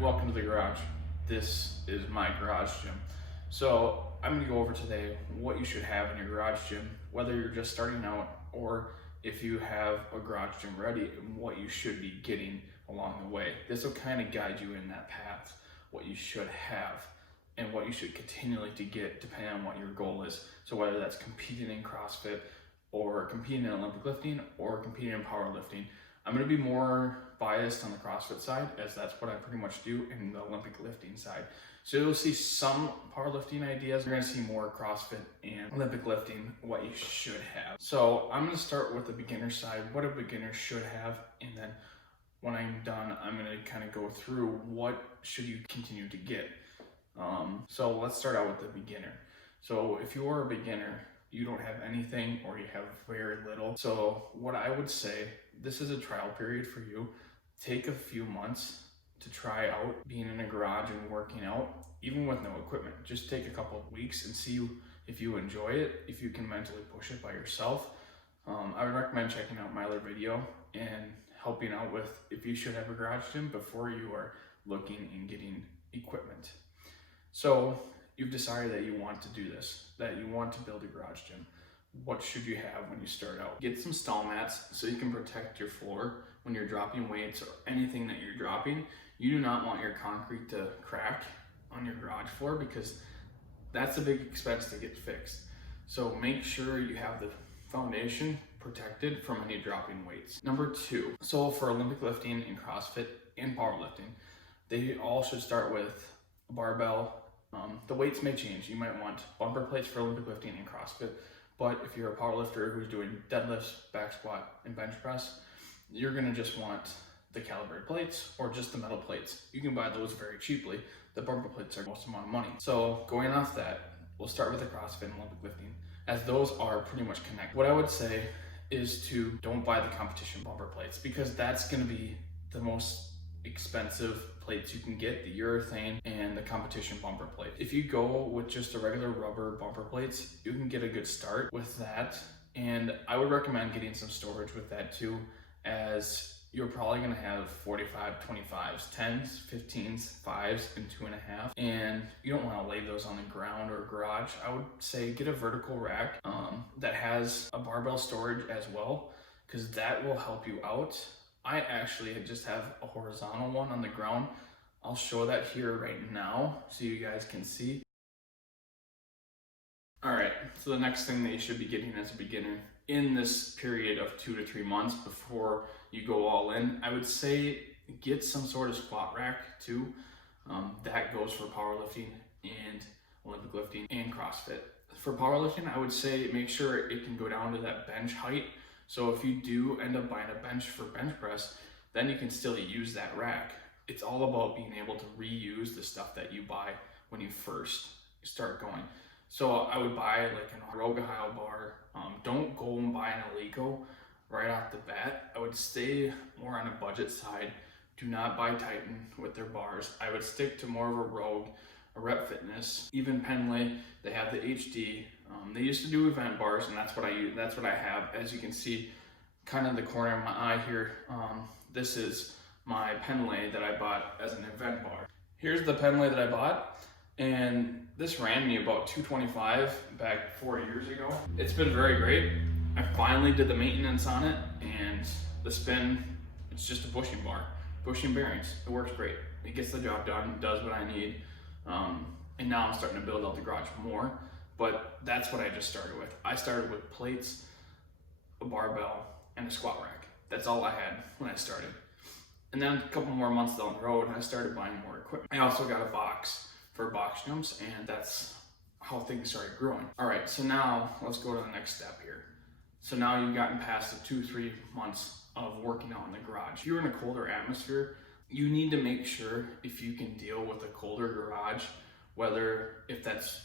welcome to the garage. This is my garage gym. So I'm gonna go over today what you should have in your garage gym, whether you're just starting out or if you have a garage gym ready, and what you should be getting along the way. This will kind of guide you in that path, what you should have and what you should continually to get depending on what your goal is. So whether that's competing in CrossFit or competing in Olympic lifting or competing in powerlifting. I'm going to be more biased on the CrossFit side, as that's what I pretty much do in the Olympic lifting side. So you'll see some powerlifting ideas. You're going to see more CrossFit and Olympic lifting, what you should have. So I'm going to start with the beginner side, what a beginner should have, and then when I'm done, I'm going to kind of go through what should you continue to get. So let's start out with the beginner. So if you are a beginner, you don't have anything or you have very little. So what I would say, this is a trial period for you. Take a few months to try out being in a garage and working out, even with no equipment. Just take a couple of weeks and see if you enjoy it, if you can mentally push it by yourself. I would recommend checking out my other video and helping out with if you should have a garage gym before you are looking and getting equipment. So you've decided that you want to do this, that you want to build a garage gym. What should you have when you start out? Get some stall mats so you can protect your floor when you're dropping weights or anything that you're dropping. You do not want your concrete to crack on your garage floor because that's a big expense to get fixed. So make sure you have the foundation protected from any dropping weights. Number two, so for Olympic lifting and CrossFit and powerlifting, they all should start with a barbell. The weights may change. You might want bumper plates for Olympic lifting and CrossFit, but if you're a powerlifter who's doing deadlifts, back squat, and bench press, you're gonna just want the calibrated plates or just the metal plates. You can buy those very cheaply. The bumper plates are most amount of money. So going off that, we'll start with the CrossFit and Olympic lifting, as those are pretty much connected. What I would say is to don't buy the competition bumper plates because that's gonna be the most expensive plates you can get, the urethane and the competition bumper plate. If you go with just the regular rubber bumper plates, you can get a good start with that. And I would recommend getting some storage with that too, as you're probably gonna have 45, 25s, 10s, 15s, 5s, and 2.5. And you don't wanna lay those on the ground or garage. I would say get a vertical rack that has a barbell storage as well, because that will help you out. I actually just have a horizontal one on the ground. I'll show that here right now so you guys can see. All right, so the next thing that you should be getting as a beginner in this period of 2 to 3 months before you go all in, I would say get some sort of squat rack too. That goes for powerlifting and Olympic lifting and CrossFit. For powerlifting, I would say make sure it can go down to that bench height. So if you do end up buying a bench for bench press, then you can still use that rack. It's all about being able to reuse the stuff that you buy when you first start going. So I would buy like an Roga bar. Don't go and buy an Eleiko right off the bat. I would stay more on a budget side. Do not buy Titan with their bars. I would stick to more of a Rogue, a Rep Fitness, even Penley. They have the HD. They used to do event bars, and that's what I use. That's what I have. As you can see, kind of the corner of my eye here. This is my Penley that I bought as an event bar. Here's the Penley that I bought, and this ran me about $225 back 4 years ago. It's been very great. I finally did the maintenance on it, and the spin, it's just a bushing bar, bushing bearings. It works great. It gets the job done, does what I need, and now I'm starting to build out the garage more. But that's what I just started with. I started with plates, a barbell, and a squat rack. That's all I had when I started. And then a couple more months down the road, I started buying more equipment. I also got a box for box jumps, and that's how things started growing. All right, so now let's go to the next step here. So now you've gotten past the 2-3 months of working out in the garage. If you're in a colder atmosphere, you need to make sure if you can deal with a colder garage, whether if that's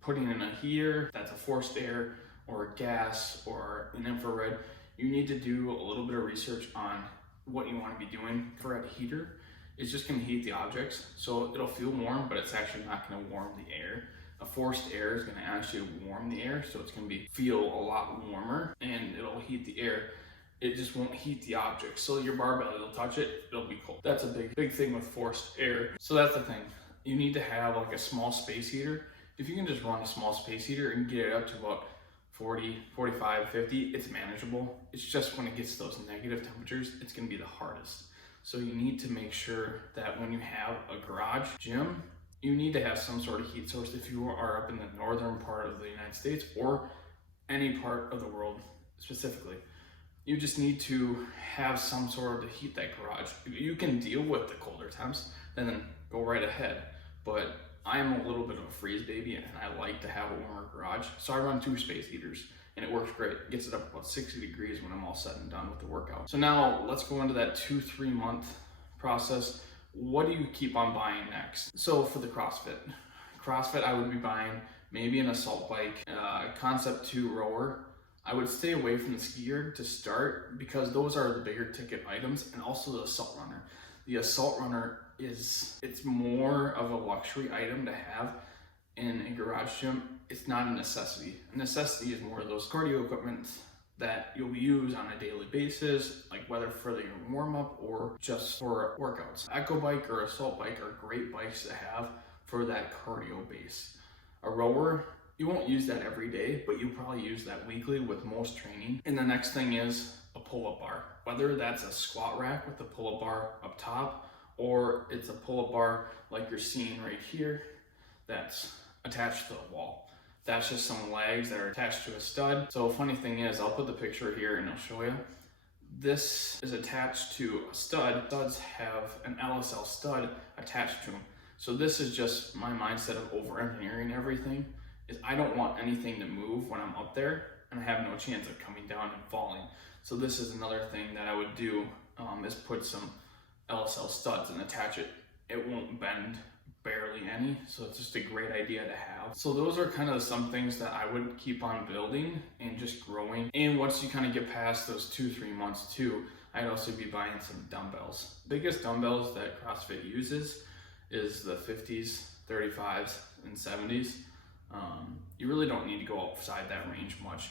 putting in a heater, that's a forced air or a gas or an infrared, you need to do a little bit of research on what you want to be doing. For a heater, it's just going to heat the objects, so it'll feel warm, but it's actually not going to warm the air. A forced air is going to actually warm the air, so it's going to feel a lot warmer and it'll heat the air. it just won't heat the object. So your barbell, you'll touch it, it'll be cold. That's a big thing with forced air. So that's the thing. You need to have like a small space heater. If you can just run a small space heater and get it up to about 40, 45, 50, it's manageable. It's just when it gets to those negative temperatures, it's gonna be the hardest. So you need to make sure that when you have a garage gym, you need to have some sort of heat source if you are up in the northern part of the United States or any part of the world specifically. You just need to have some sort of to heat that garage. If you can deal with the colder temps, then go right ahead. But I'm a little bit of a freeze baby and I like to have a warmer garage. So I run 2 space heaters and it works great. It gets it up about 60 degrees when I'm all said and done with the workout. So now let's go into that 2-3 month process. What do you keep on buying next? So for the CrossFit, I would be buying maybe an assault bike, Concept 2 rower. I would stay away from the ski gear to start because those are the bigger ticket items, and also the assault runner. The assault runner it's more of a luxury item to have in a garage gym. It's not a necessity. A necessity is more of those cardio equipment that you'll use on a daily basis, like whether for your warm-up or just for workouts. Echo bike or assault bike are great bikes to have for that cardio base. A rower, you won't use that every day, but you probably use that weekly with most training. And the next thing is a pull-up bar. Whether that's a squat rack with a pull-up bar up top, or it's a pull-up bar like you're seeing right here that's attached to the wall. That's just some legs that are attached to a stud. So funny thing is, I'll put the picture here and I'll show you. This is attached to a stud. Studs have an LSL stud attached to them. So this is just my mindset of over-engineering everything. Is I don't want anything to move when I'm up there, and I have no chance of coming down and falling. So this is another thing that I would do, is put some LSL studs and attach it. It won't bend barely any, so it's just a great idea to have. So those are kind of some things that I would keep on building and just growing. And once you kind of get past those 2-3 months too, I'd also be buying some dumbbells. Biggest dumbbells that CrossFit uses is the 50s, 35s, and 70s. You really don't need to go outside that range much.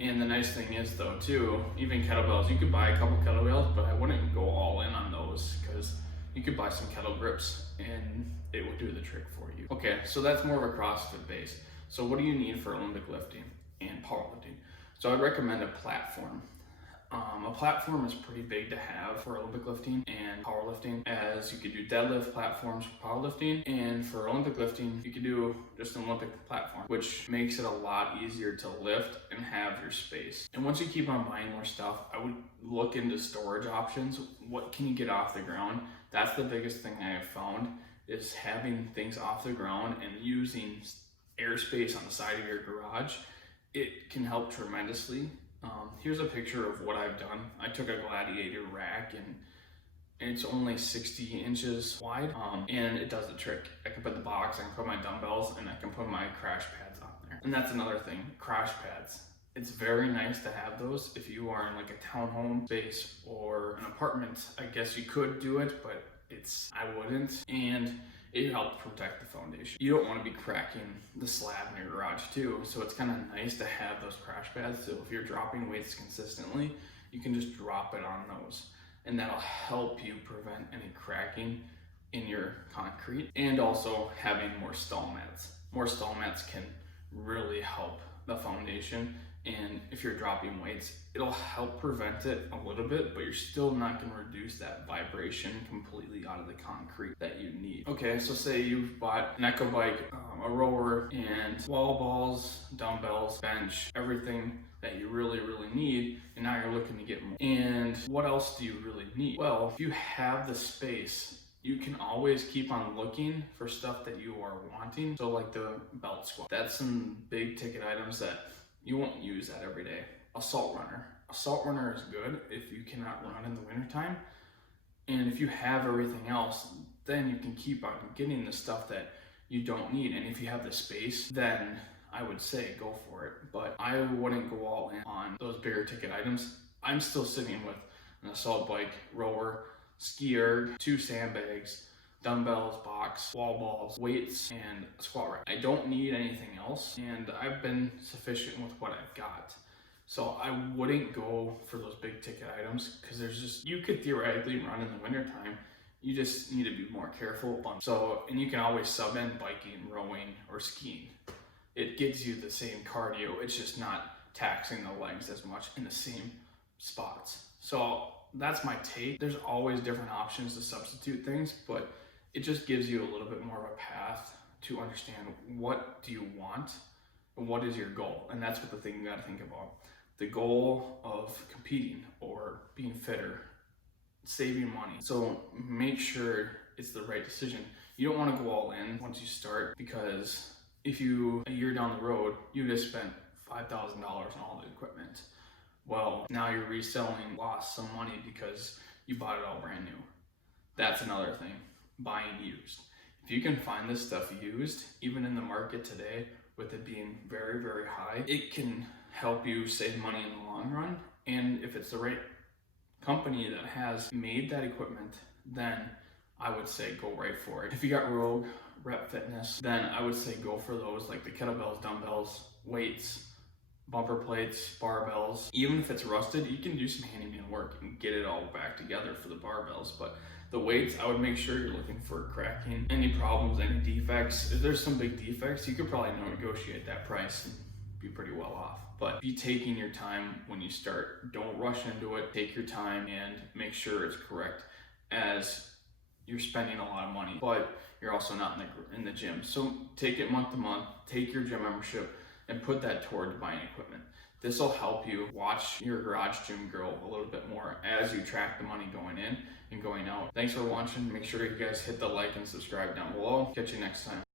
And the nice thing is though too, even kettlebells, you could buy a couple kettlebells, but I wouldn't go all in on those because you could buy some kettle grips and it would do the trick for you. Okay, so that's more of a CrossFit base. So what do you need for Olympic lifting and powerlifting? So I'd recommend a platform. A platform is pretty big to have for Olympic lifting and powerlifting, as you could do deadlift platforms for powerlifting, and for Olympic lifting, you could do just an Olympic platform, which makes it a lot easier to lift and have your space. And once you keep on buying more stuff, I would look into storage options. What can you get off the ground? That's the biggest thing I have found, is having things off the ground and using airspace on the side of your garage. It can help tremendously. Here's a picture of what I've done. I took a Gladiator rack and it's only 60 inches wide, and it does the trick. I can put the box, I can put my dumbbells, and I can put my crash pads on there. And that's another thing, crash pads. It's very nice to have those if you are in like a townhome space or an apartment. I guess you could do it, but I wouldn't. And it helps protect the foundation. You don't want to be cracking the slab in your garage too, so it's kind of nice to have those crash pads. So if you're dropping weights consistently, you can just drop it on those, and that'll help you prevent any cracking in your concrete. And also having more stall mats. More stall mats can really help the foundation, and if you're dropping weights, it'll help prevent it a little bit, but you're still not going to reduce that vibration completely out of the concrete that you need. Okay, so say you've bought an echo bike, a rower, and wall balls, dumbbells, bench, everything that you really need, and now you're looking to get more. And what else do you really need? Well, if you have the space, you can always keep on looking for stuff that you are wanting. So like the belt squat, that's some big ticket items that you won't use that every day. Assault runner. Assault runner is good if you cannot run in the wintertime. And if you have everything else, then you can keep on getting the stuff that you don't need. And if you have the space, then I would say go for it. But I wouldn't go all in on those bigger ticket items. I'm still sitting with an assault bike, rower, ski erg, 2 sandbags, dumbbells, box, wall balls, weights, and a squat rack. I don't need anything else, and I've been sufficient with what I've got. So I wouldn't go for those big ticket items because you could theoretically run in the wintertime. You just need to be more careful. So, and you can always sub in biking, rowing, or skiing. It gives you the same cardio. It's just not taxing the legs as much in the same spots. So that's my take. There's always different options to substitute things, but it just gives you a little bit more of a path to understand what do you want and what is your goal. And that's what the thing you got to think about. The goal of competing or being fitter, saving money. So make sure it's the right decision. You don't want to go all in once you start, because if you, a year down the road, you just spent $5,000 on all the equipment. Well, now you're reselling, lost some money because you bought it all brand new. That's another thing, buying used. If you can find this stuff used, even in the market today, with it being very, very high, it can help you save money in the long run. And if it's the right company that has made that equipment, then I would say go right for it. If you got Rogue, Rep Fitness, then I would say go for those, like the kettlebells, dumbbells, weights, bumper plates, barbells. Even if it's rusted, you can do some handyman work and get it all back together for the barbells. But the weights, I would make sure you're looking for cracking, any problems, any defects. If there's some big defects, you could probably negotiate that price and be pretty well off. But be taking your time when you start. Don't rush into it. Take your time and make sure it's correct, as you're spending a lot of money, but you're also not in the gym. So take it month to month, take your gym membership and put that toward buying equipment. This will help you watch your garage gym grow a little bit more as you track the money going in and going out. Thanks for watching. Make sure you guys hit the like and subscribe down below. Catch you next time.